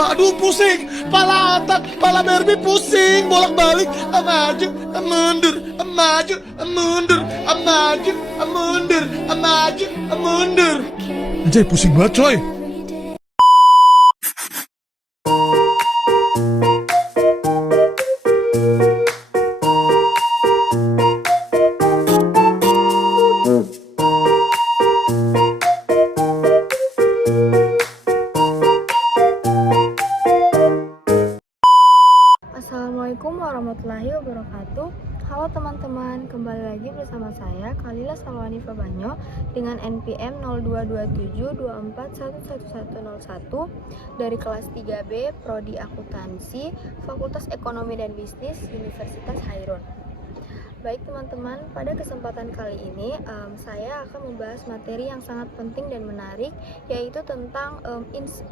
aduh pusing, pala otak, pala Barbie pusing, bolak-balik, maju, mundur, maju, mundur, maju, mundur, maju, mundur. Anjay, pusing banget coy. Assalamualaikum warahmatullahi wabarakatuh. Halo teman-teman, kembali lagi bersama saya Kalila Salwani Fabanyo dengan NPM 022724111101 dari kelas 3B Prodi Akuntansi Fakultas Ekonomi dan Bisnis Universitas Hairun. Baik teman-teman, pada kesempatan kali ini saya akan membahas materi yang sangat penting dan menarik, yaitu tentang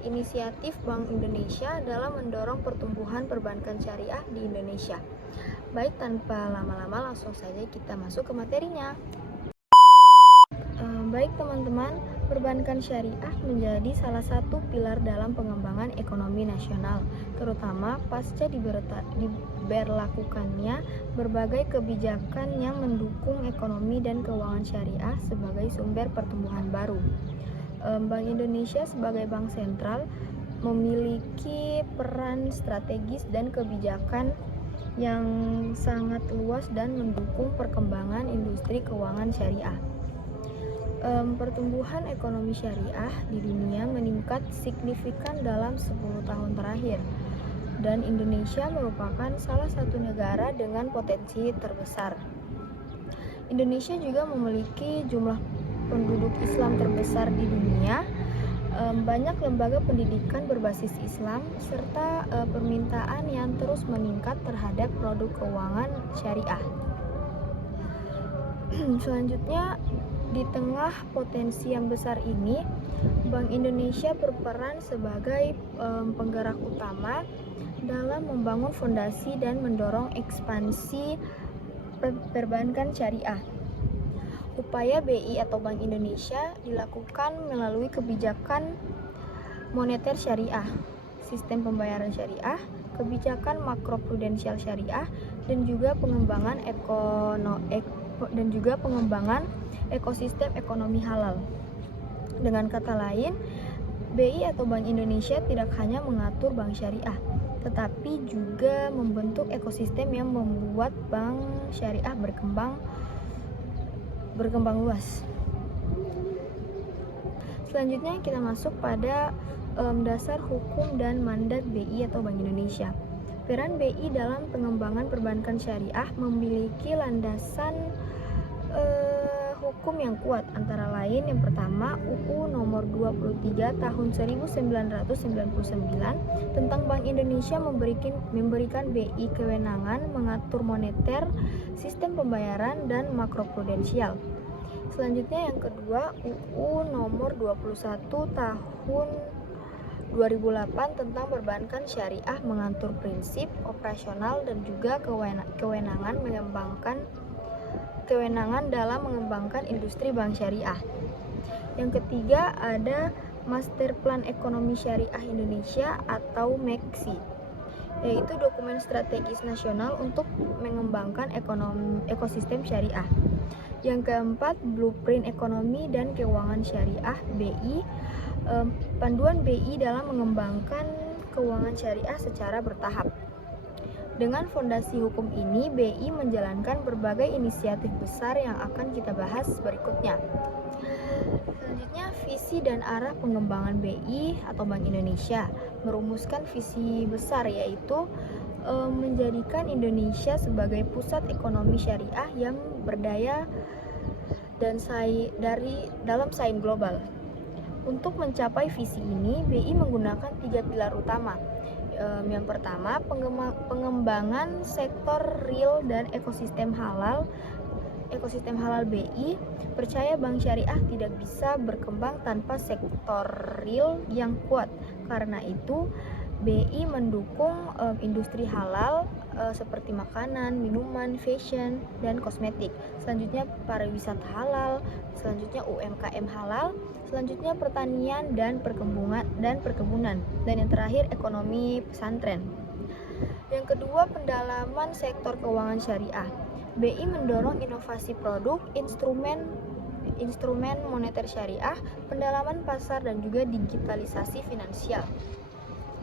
inisiatif Bank Indonesia dalam mendorong pertumbuhan perbankan syariah di Indonesia. Baik, tanpa lama-lama langsung saja kita masuk ke materinya. Baik teman-teman, perbankan syariah menjadi salah satu pilar dalam pengembangan ekonomi nasional, terutama pasca diberlakukannya berbagai kebijakan yang mendukung ekonomi dan keuangan syariah sebagai sumber pertumbuhan baru. Bank Indonesia sebagai bank sentral memiliki peran strategis dan kebijakan yang sangat luas dan mendukung perkembangan industri keuangan syariah. Pertumbuhan ekonomi syariah di dunia meningkat signifikan dalam 10 tahun terakhir, dan Indonesia merupakan salah satu negara dengan potensi terbesar. Indonesia juga memiliki jumlah penduduk Islam terbesar di dunia, banyak lembaga pendidikan berbasis Islam, serta permintaan yang terus meningkat terhadap produk keuangan syariah. Selanjutnya, di tengah potensi yang besar ini, Bank Indonesia berperan sebagai penggerak utama dalam membangun fondasi dan mendorong ekspansi perbankan syariah. Upaya BI atau Bank Indonesia dilakukan melalui kebijakan moneter syariah, sistem pembayaran syariah, kebijakan makroprudensial syariah, dan juga pengembangan ekosistem ekonomi halal. Dengan kata lain, BI atau Bank Indonesia tidak hanya mengatur bank syariah, tetapi juga membentuk ekosistem yang membuat bank syariah berkembang luas. Selanjutnya kita masuk pada dasar hukum dan mandat BI atau Bank Indonesia. Peran BI dalam pengembangan perbankan syariah memiliki landasan hukum yang kuat, antara lain yang pertama UU nomor 23 tahun 1999 tentang Bank Indonesia memberikan BI kewenangan mengatur moneter, sistem pembayaran, dan makroprudensial. Selanjutnya yang kedua UU nomor 21 tahun 2008 tentang perbankan syariah mengatur prinsip, operasional, dan juga kewenangan dalam mengembangkan industri bank syariah. Yang ketiga ada Master Plan Ekonomi Syariah Indonesia atau MEKSI, yaitu dokumen strategis nasional untuk mengembangkan ekosistem syariah. Yang keempat, Blueprint Ekonomi dan Keuangan Syariah (BI), panduan BI dalam mengembangkan keuangan syariah secara bertahap. Dengan fondasi hukum ini, BI menjalankan berbagai inisiatif besar yang akan kita bahas berikutnya. Selanjutnya, visi dan arah pengembangan BI atau Bank Indonesia merumuskan visi besar, yaitu menjadikan Indonesia sebagai pusat ekonomi syariah yang berdaya dan dalam saing global. Untuk mencapai visi ini, BI menggunakan 3 pilar utama. Yang pertama, pengembangan sektor real dan ekosistem halal. Ekosistem halal BI percaya bank syariah tidak bisa berkembang tanpa sektor real yang kuat. Karena itu, BI mendukung industri halal seperti makanan, minuman, fashion, dan kosmetik. Selanjutnya pariwisata halal, selanjutnya UMKM halal, selanjutnya pertanian dan perkebunan, dan yang terakhir ekonomi pesantren. Yang kedua, pendalaman sektor keuangan syariah. BI mendorong inovasi produk, instrumen moneter syariah, pendalaman pasar, dan juga digitalisasi finansial.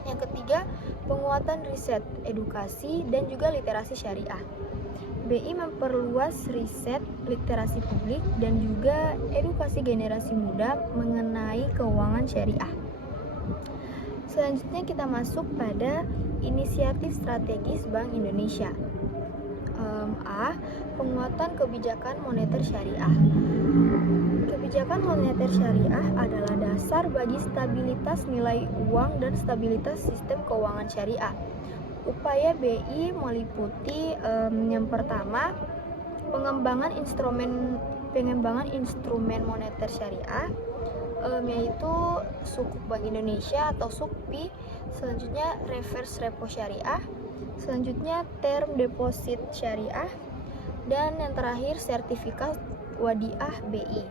Yang ketiga, penguatan riset, edukasi, dan juga literasi syariah. BI memperluas riset, literasi publik, dan juga edukasi generasi muda mengenai keuangan syariah. Selanjutnya kita masuk pada inisiatif strategis Bank Indonesia. A. Penguatan kebijakan moneter syariah. Kebijakan moneter syariah adalah dasar bagi stabilitas nilai uang dan stabilitas sistem keuangan syariah. Upaya BI meliputi yang pertama, pengembangan instrumen moneter syariah, yaitu Sukuk Bank Indonesia atau SUKBI, selanjutnya reverse repo syariah, selanjutnya term deposit syariah, dan yang terakhir sertifikat wadiah BI.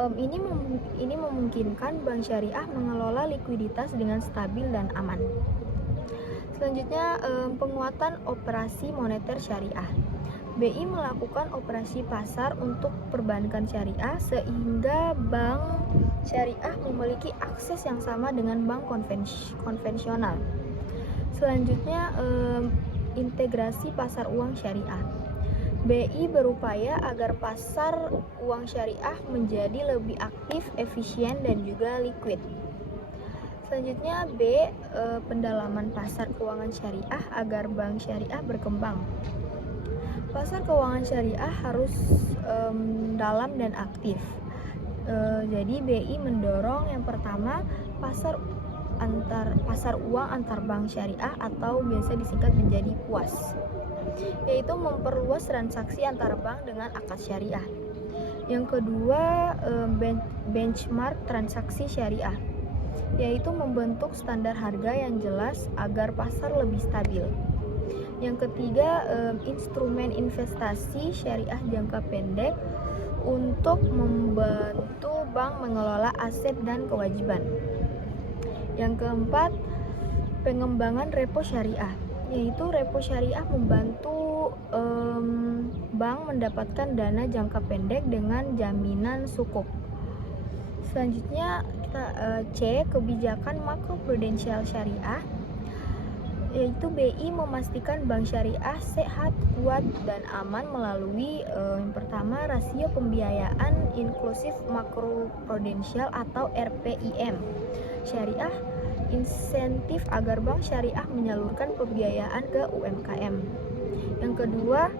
Ini memungkinkan bank syariah mengelola likuiditas dengan stabil dan aman. Selanjutnya, penguatan operasi moneter syariah. BI melakukan operasi pasar untuk perbankan syariah sehingga bank syariah memiliki akses yang sama dengan bank konvensional. Selanjutnya, integrasi pasar uang syariah. BI berupaya agar pasar uang syariah menjadi lebih aktif, efisien, dan juga liquid. Selanjutnya B, pendalaman pasar keuangan syariah agar bank syariah berkembang. Pasar keuangan syariah harus dalam dan aktif. Jadi BI mendorong yang pertama pasar uang antar bank syariah atau biasa disingkat menjadi PUAS, yaitu memperluas transaksi antar bank dengan akad syariah. Yang kedua, benchmark transaksi syariah, yaitu membentuk standar harga yang jelas agar pasar lebih stabil. Yang ketiga, instrumen investasi syariah jangka pendek untuk membantu bank mengelola aset dan kewajiban. Yang keempat, pengembangan repo syariah, yaitu repo syariah membantu bank mendapatkan dana jangka pendek dengan jaminan sukuk. Selanjutnya kita C, kebijakan makroprudensial syariah, yaitu BI memastikan bank syariah sehat, kuat, dan aman melalui yang pertama, rasio pembiayaan inklusif makroprudensial atau RPIM syariah, insentif agar bank syariah menyalurkan pembiayaan ke UMKM. Yang kedua,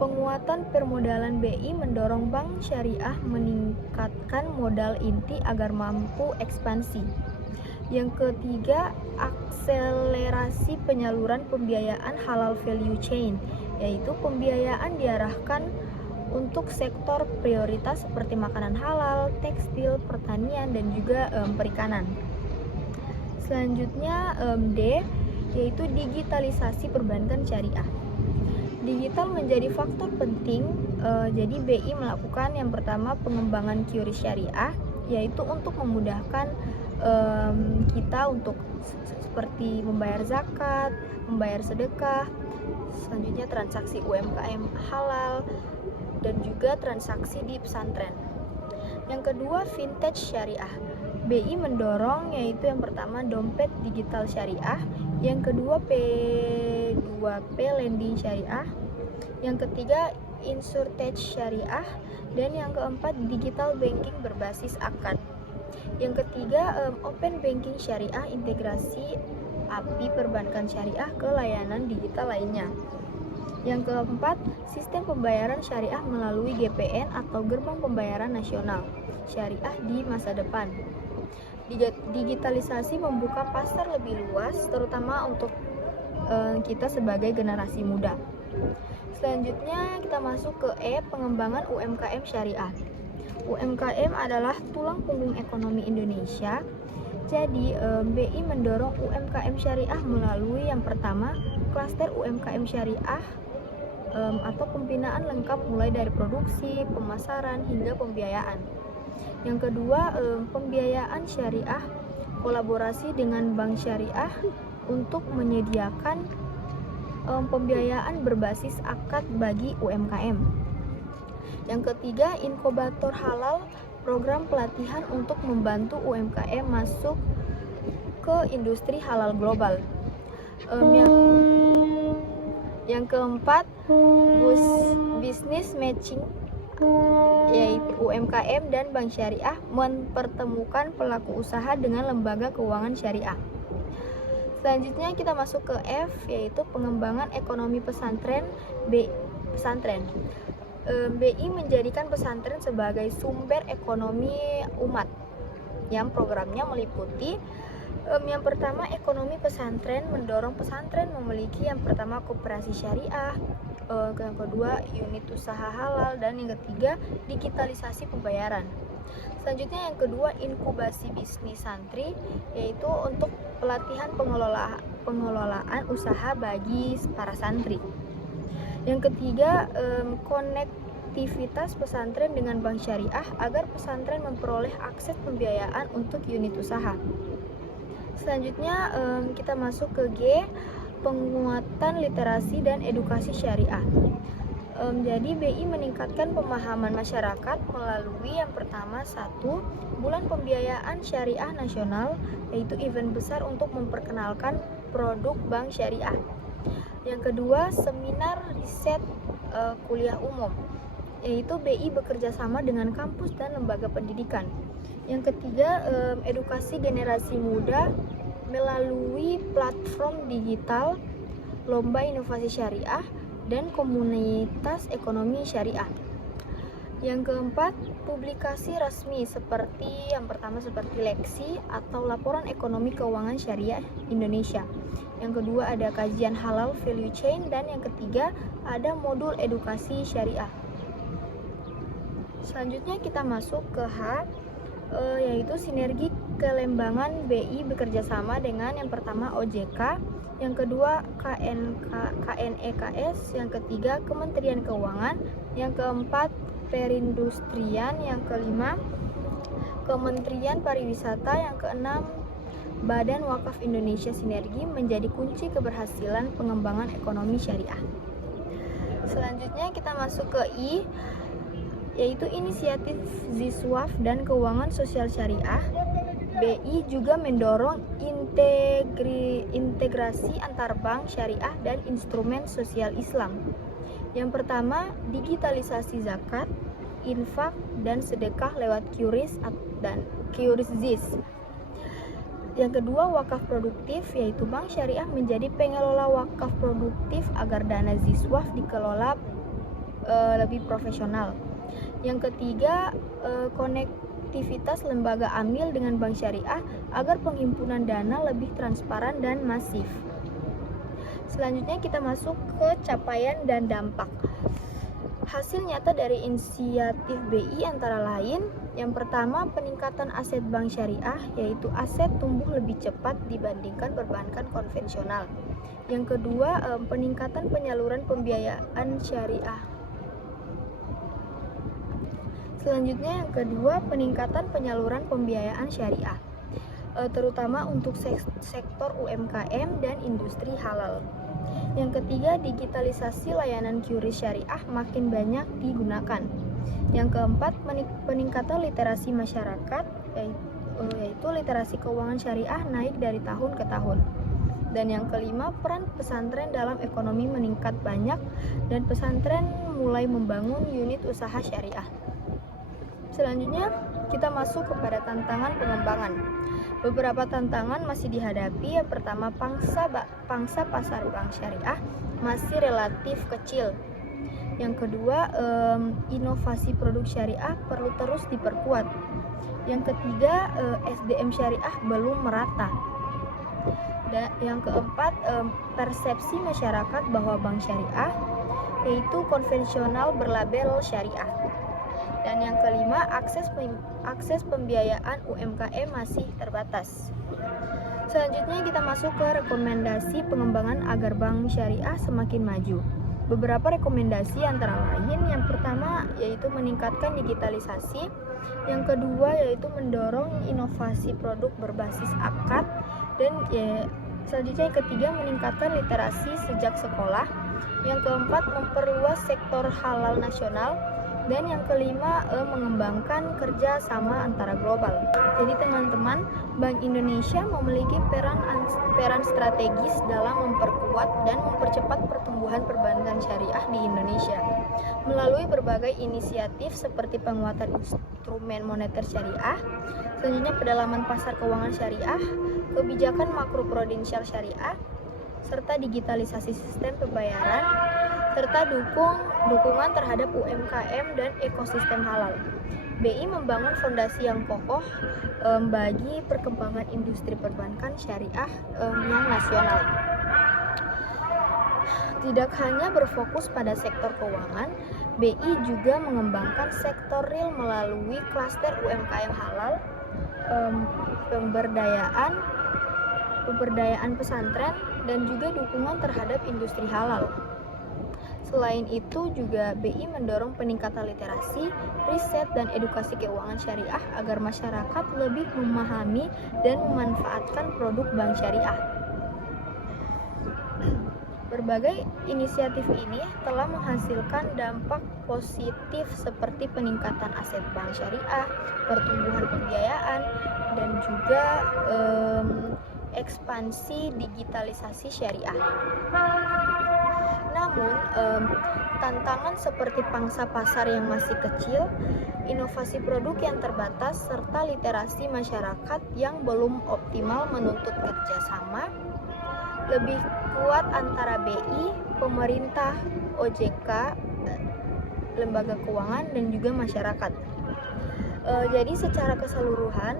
penguatan permodalan BI mendorong bank syariah meningkatkan modal inti agar mampu ekspansi. Yang ketiga, akselerasi penyaluran pembiayaan halal value chain, yaitu pembiayaan diarahkan untuk sektor prioritas seperti makanan halal, tekstil, pertanian, dan juga perikanan. Selanjutnya D, yaitu digitalisasi perbankan syariah. Digital menjadi faktor penting, jadi BI melakukan yang pertama pengembangan QRIS syariah, yaitu untuk memudahkan kita untuk seperti membayar zakat, membayar sedekah, selanjutnya transaksi UMKM halal, dan juga transaksi di pesantren. Yang kedua, vintage syariah. BI mendorong yaitu yang pertama dompet digital syariah, yang kedua P2P lending syariah, yang ketiga insurtech syariah, dan yang keempat digital banking berbasis akad. Yang ketiga, open banking syariah, integrasi API perbankan syariah ke layanan digital lainnya. Yang keempat, sistem pembayaran syariah melalui GPN atau Gerbang Pembayaran Nasional Syariah di masa depan. Digitalisasi membuka pasar lebih luas, terutama untuk kita sebagai generasi muda. Selanjutnya kita masuk ke E, pengembangan UMKM syariah. UMKM adalah tulang punggung ekonomi Indonesia Jadi, BI mendorong UMKM syariah melalui yang pertama, klaster UMKM syariah atau pembinaan lengkap mulai dari produksi, pemasaran, hingga pembiayaan. Yang kedua, pembiayaan syariah, kolaborasi dengan bank syariah untuk menyediakan pembiayaan berbasis akad bagi UMKM. Yang ketiga, inkubator halal, program pelatihan untuk membantu UMKM masuk ke industri halal global. Yang keempat, business matching, yaitu UMKM dan bank syariah mempertemukan pelaku usaha dengan lembaga keuangan syariah. Selanjutnya kita masuk ke F, yaitu pengembangan ekonomi pesantren. Pesantren. BI menjadikan pesantren sebagai sumber ekonomi umat, yang programnya meliputi yang pertama, ekonomi pesantren mendorong pesantren memiliki yang pertama koperasi syariah, yang kedua unit usaha halal, dan yang ketiga digitalisasi pembayaran. Selanjutnya yang kedua, inkubasi bisnis santri, yaitu untuk pelatihan pengelolaan usaha bagi para santri. Yang ketiga, konektivitas pesantren dengan bank syariah agar pesantren memperoleh akses pembiayaan untuk unit usaha. Selanjutnya kita masuk ke G, penguatan literasi dan edukasi syariah. Jadi BI meningkatkan pemahaman masyarakat melalui yang pertama, 1. Bulan Pembiayaan Syariah Nasional, yaitu event besar untuk memperkenalkan produk bank syariah. Yang kedua, seminar riset kuliah umum, yaitu BI bekerja sama dengan kampus dan lembaga pendidikan. Yang ketiga, edukasi generasi muda melalui platform digital, lomba inovasi syariah, dan komunitas ekonomi syariah. Yang keempat, publikasi resmi seperti yang pertama seperti leksi atau laporan ekonomi keuangan syariah Indonesia. Yang kedua ada kajian halal value chain, dan yang ketiga ada modul edukasi syariah. Selanjutnya kita masuk ke H, yaitu sinergi kelembangan BI bekerjasama dengan yang pertama OJK, yang kedua KNEKS, yang ketiga Kementerian Keuangan, yang keempat Perindustrian, yang kelima Kementerian Pariwisata, yang keenam Badan Wakaf Indonesia. Sinergi menjadi kunci keberhasilan pengembangan ekonomi syariah. Selanjutnya kita masuk ke I, yaitu inisiatif Ziswaf dan keuangan sosial syariah. BI juga mendorong integrasi antar bank syariah dan instrumen sosial Islam. Yang pertama, digitalisasi zakat, infak, dan sedekah lewat QRIS dan QRIS-ZIS. Yang kedua, wakaf produktif, yaitu bank syariah menjadi pengelola wakaf produktif agar dana Ziswaf dikelola lebih profesional. Yang ketiga, konektivitas lembaga amil dengan bank syariah agar penghimpunan dana lebih transparan dan masif. Selanjutnya kita masuk ke capaian dan dampak. Hasil nyata dari inisiatif BI antara lain, yang pertama peningkatan aset bank syariah, yaitu aset tumbuh lebih cepat dibandingkan perbankan konvensional. Yang kedua, peningkatan penyaluran pembiayaan syariah. Selanjutnya yang kedua, peningkatan penyaluran pembiayaan syariah, terutama untuk sektor UMKM dan industri halal. Yang ketiga, digitalisasi layanan QRIS syariah makin banyak digunakan. Yang keempat, peningkatan literasi masyarakat, yaitu literasi keuangan syariah naik dari tahun ke tahun. Dan yang kelima, peran pesantren dalam ekonomi meningkat banyak dan pesantren mulai membangun unit usaha syariah. Selanjutnya kita masuk kepada tantangan pengembangan. Beberapa tantangan masih dihadapi. Yang pertama, pangsa pasar bank syariah masih relatif kecil. Yang kedua, inovasi produk syariah perlu terus diperkuat. Yang ketiga, SDM syariah belum merata. Dan yang keempat, persepsi masyarakat bahwa bank syariah yaitu konvensional berlabel syariah. Dan yang kelima, kelima, akses pembiayaan UMKM masih terbatas. Selanjutnya kita masuk ke rekomendasi pengembangan agar bank syariah semakin maju. Beberapa rekomendasi antara lain, yang pertama yaitu meningkatkan digitalisasi, yang kedua yaitu mendorong inovasi produk berbasis akad, dan selanjutnya yang ketiga meningkatkan literasi sejak sekolah, yang keempat memperluas sektor halal nasional, dan yang kelima mengembangkan kerjasama antara global. Jadi teman-teman, Bank Indonesia memiliki peran strategis dalam memperkuat dan mempercepat pertumbuhan perbankan syariah di Indonesia melalui berbagai inisiatif seperti penguatan instrumen moneter syariah, selanjutnya pedalaman pasar keuangan syariah, kebijakan makroprudensial syariah, serta digitalisasi sistem pembayaran, serta dukungan terhadap UMKM dan ekosistem halal. BI membangun fondasi yang kokoh bagi perkembangan industri perbankan syariah yang nasional. Tidak hanya berfokus pada sektor keuangan, BI juga mengembangkan sektor real melalui klaster UMKM halal, pemberdayaan pesantren, dan juga dukungan terhadap industri halal. Selain itu juga BI mendorong peningkatan literasi, riset, dan edukasi keuangan syariah agar masyarakat lebih memahami dan memanfaatkan produk bank syariah. Berbagai inisiatif ini telah menghasilkan dampak positif seperti peningkatan aset bank syariah, pertumbuhan pembiayaan, dan juga ekspansi digitalisasi syariah. Namun, tantangan seperti pangsa pasar yang masih kecil, inovasi produk yang terbatas, serta literasi masyarakat yang belum optimal menuntut kerjasama lebih kuat antara BI, pemerintah, OJK, lembaga keuangan, dan juga masyarakat. Jadi secara keseluruhan,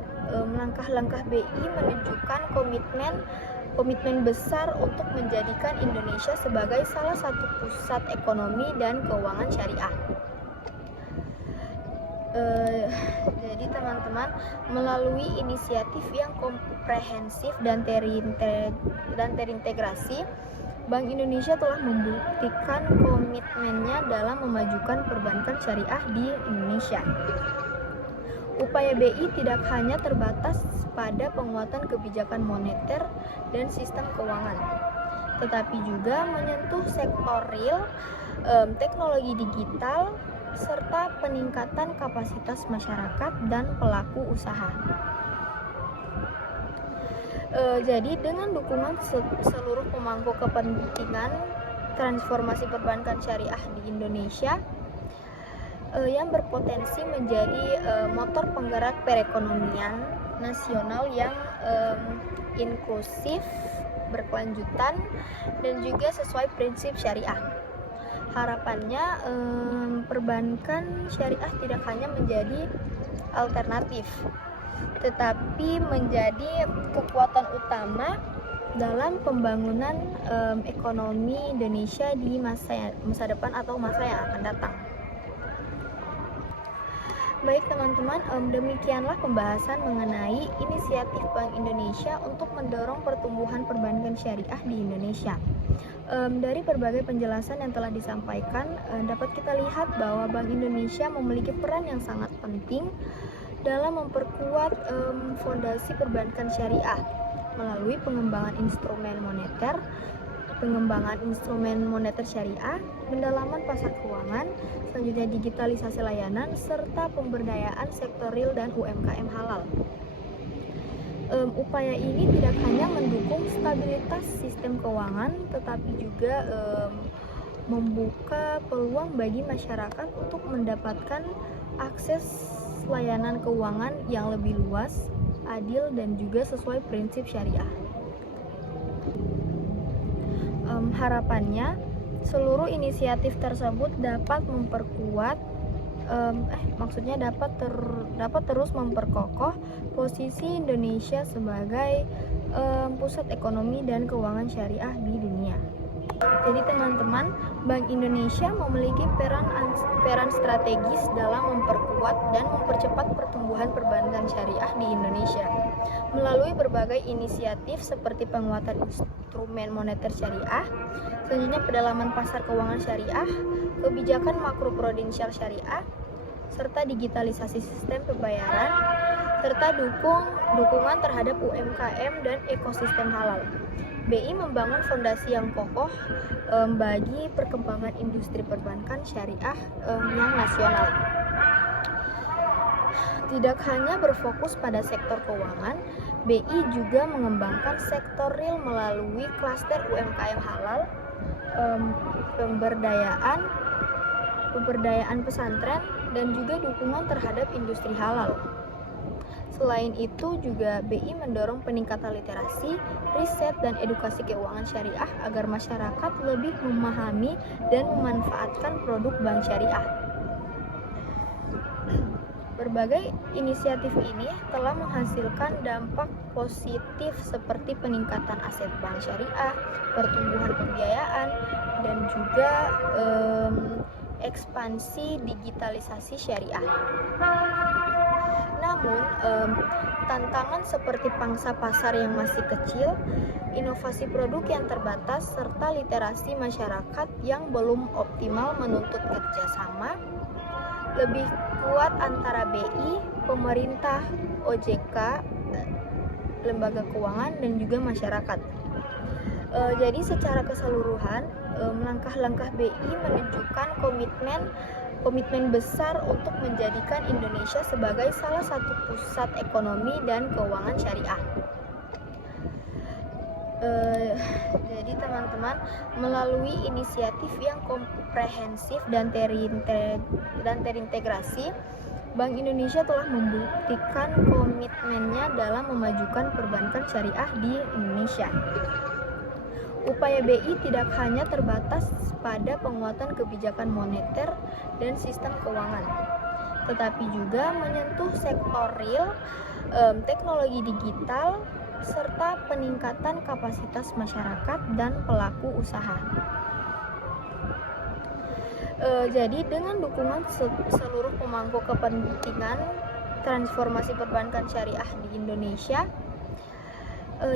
langkah-langkah BI menunjukkan komitmen besar untuk menjadikan Indonesia sebagai salah satu pusat ekonomi dan keuangan syariah. Jadi teman-teman, melalui inisiatif yang komprehensif dan terintegrasi, Bank Indonesia telah membuktikan komitmennya dalam memajukan perbankan syariah di Indonesia. Upaya BI tidak hanya terbatas pada penguatan kebijakan moneter dan sistem keuangan, tetapi juga menyentuh sektor real, teknologi digital, serta peningkatan kapasitas masyarakat dan pelaku usaha. Jadi dengan dukungan seluruh pemangku kepentingan transformasi perbankan syariah di Indonesia yang berpotensi menjadi motor penggerak perekonomian nasional yang inklusif, berkelanjutan, dan juga sesuai prinsip syariah. Harapannya perbankan syariah tidak hanya menjadi alternatif, tetapi menjadi kekuatan utama dalam pembangunan ekonomi Indonesia di masa depan atau masa yang akan datang. Baik teman-teman, demikianlah pembahasan mengenai inisiatif Bank Indonesia untuk mendorong pertumbuhan perbankan syariah di Indonesia. Dari berbagai penjelasan yang telah disampaikan, dapat kita lihat bahwa Bank Indonesia memiliki peran yang sangat penting dalam memperkuat fondasi perbankan syariah melalui pengembangan instrumen moneter syariah, pendalaman pasar keuangan, selanjutnya digitalisasi layanan, serta pemberdayaan sektor real dan UMKM halal. Upaya ini tidak hanya mendukung stabilitas sistem keuangan, tetapi juga membuka peluang bagi masyarakat untuk mendapatkan akses layanan keuangan yang lebih luas, adil, dan juga sesuai prinsip syariah. Harapannya seluruh inisiatif tersebut dapat memperkuat dapat terus memperkokoh posisi Indonesia sebagai pusat ekonomi dan keuangan syariah di dunia. Jadi teman-teman, Bank Indonesia memiliki peran strategis dalam memperkuat dan mempercepat pertumbuhan perbankan syariah di Indonesia melalui berbagai inisiatif seperti penguatan instrumen moneter syariah, selanjutnya pendalaman pasar keuangan syariah, kebijakan makroprudensial syariah, serta digitalisasi sistem pembayaran, serta dukungan terhadap UMKM dan ekosistem halal. BI membangun fondasi yang kokoh bagi perkembangan industri perbankan syariah yang nasional. Tidak hanya berfokus pada sektor keuangan, BI juga mengembangkan sektor real melalui klaster UMKM halal, pemberdayaan pesantren, dan juga dukungan terhadap industri halal. Selain itu juga BI mendorong peningkatan literasi, riset, dan edukasi keuangan syariah agar masyarakat lebih memahami dan memanfaatkan produk bank syariah. Berbagai inisiatif ini telah menghasilkan dampak positif seperti peningkatan aset bank syariah, pertumbuhan pembiayaan, dan juga ekspansi digitalisasi syariah. Namun, tantangan seperti pangsa pasar yang masih kecil, inovasi produk yang terbatas, serta literasi masyarakat yang belum optimal menuntut kerjasama lebih kuat antara BI, pemerintah, OJK, lembaga keuangan, dan juga masyarakat. Jadi secara keseluruhan, langkah-langkah BI menunjukkan komitmen besar untuk menjadikan Indonesia sebagai salah satu pusat ekonomi dan keuangan syariah. Jadi teman-teman, melalui inisiatif yang komprehensif dan terintegrasi, Bank Indonesia telah membuktikan komitmennya dalam memajukan perbankan syariah di Indonesia. Upaya BI tidak hanya terbatas pada penguatan kebijakan moneter dan sistem keuangan, tetapi juga menyentuh sektor real, teknologi digital, serta peningkatan kapasitas masyarakat dan pelaku usaha. Jadi dengan dukungan seluruh pemangku kepentingan transformasi perbankan syariah di Indonesia,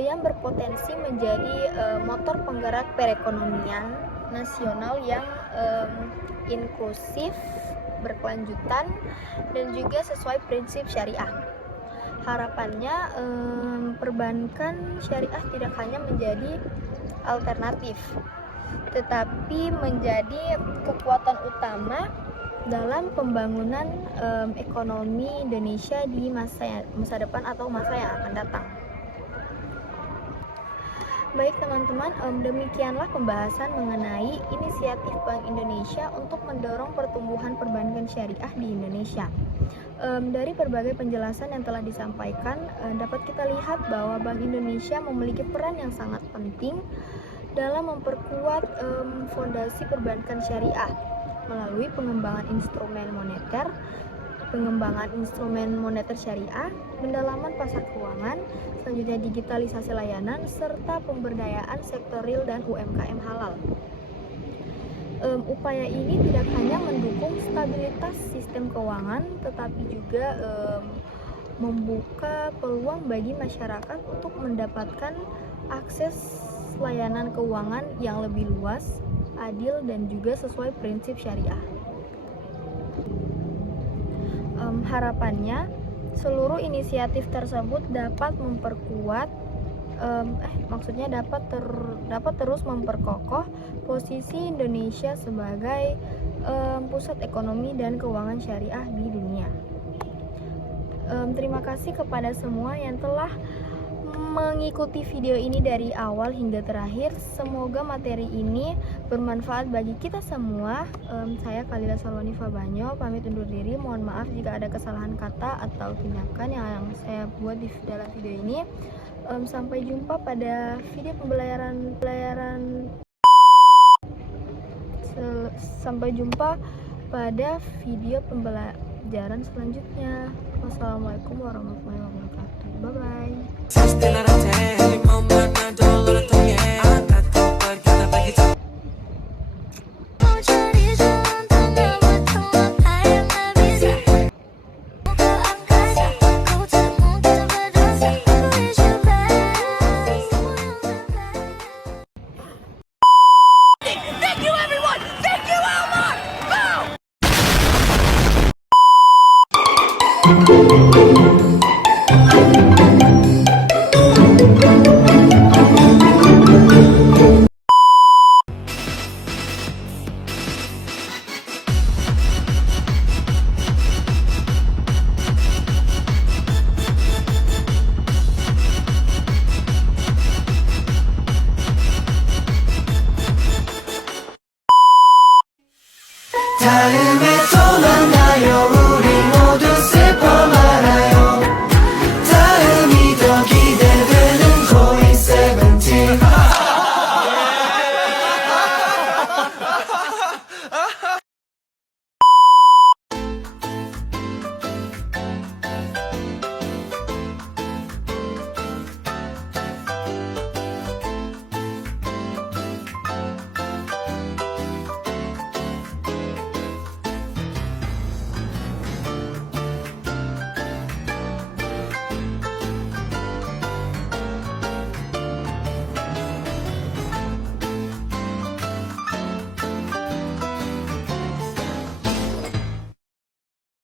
yang berpotensi menjadi motor penggerak perekonomian nasional yang inklusif, berkelanjutan, dan juga sesuai prinsip syariah. Harapannya perbankan syariah tidak hanya menjadi alternatif, tetapi menjadi kekuatan utama dalam pembangunan ekonomi Indonesia di masa depan atau masa yang akan datang. Baik teman-teman, demikianlah pembahasan mengenai inisiatif Bank Indonesia untuk mendorong pertumbuhan perbankan syariah di Indonesia. Dari berbagai penjelasan yang telah disampaikan, dapat kita lihat bahwa Bank Indonesia memiliki peran yang sangat penting dalam memperkuat fondasi perbankan syariah melalui pengembangan instrumen moneter syariah, pendalaman pasar keuangan, selanjutnya digitalisasi layanan, serta pemberdayaan sektor real dan UMKM halal. Upaya ini tidak hanya mendukung stabilitas sistem keuangan, tetapi juga membuka peluang bagi masyarakat untuk mendapatkan akses layanan keuangan yang lebih luas, adil, dan juga sesuai prinsip syariah. Harapannya seluruh inisiatif tersebut dapat memperkuat dapat terus memperkokoh posisi Indonesia sebagai pusat ekonomi dan keuangan syariah di dunia. Terima kasih kepada semua yang telah mengikuti video ini dari awal hingga terakhir. Semoga materi ini bermanfaat bagi kita semua. Saya Khalila Salwani Fabanyo pamit undur diri. Mohon maaf jika ada kesalahan kata atau tindakan yang saya buat di dalam video ini. Sampai jumpa pada video pembelajaran selanjutnya. Wassalamualaikum warahmatullahi wabarakatuh. Bye bye.